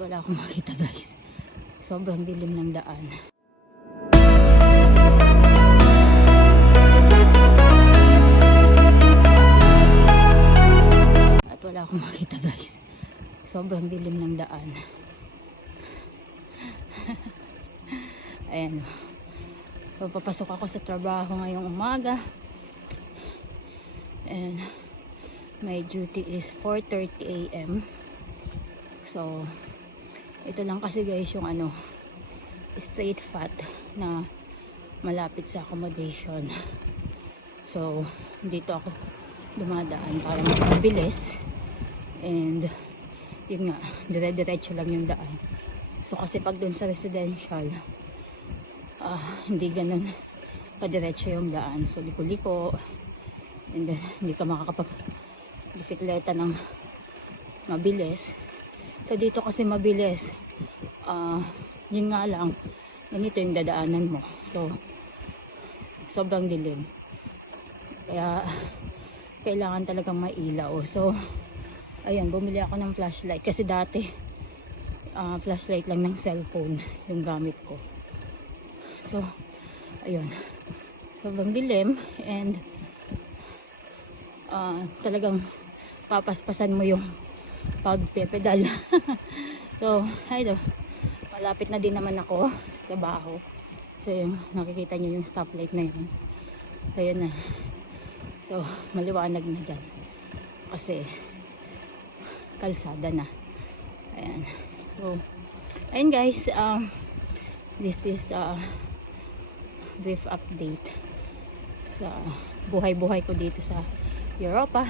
wala akong makita guys. Sobrang dilim ng daan. At wala akong makita guys. Sobrang dilim ng daan. Ayan. So papasok ako sa trabaho ngayong umaga. And my duty is 4:30 AM. So ito lang kasi guys yung straight fat na malapit sa accommodation. So dito ako dumadaan para mabilis. And yun nga, dire-diretso lang yung daan. So kasi pag dun sa residential, hindi ganun padiretso yung daan. So liko-liko. And then hindi ka makakapag-bisikleta ng mabilis. So dito kasi mabilis. Yun nga lang, ganito yung dadaanan mo. So sobrang dilim. Kaya kailangan talagang mailaw. So ayan, bumili ako ng flashlight. Kasi dati flashlight lang ng cellphone yung gamit ko. So ayun, sobrang dilim. And talagang papaspasan mo yung pagpepedal. So ayun, malapit na din naman ako sa trabaho. So yung nakikita nyo yung stoplight na yun, ayun na. So maliwanag na dyan kasi kalsada na. Ayan. So ayun guys, this is brief update sa buhay-buhay ko dito sa Europa.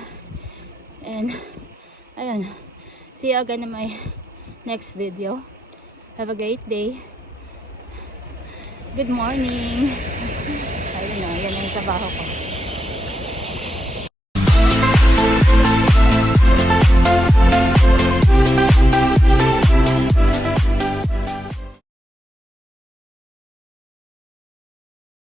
And ayun, see you again in my next video. Have a great day. Good morning. Ayun na, yan ang trabaho ko.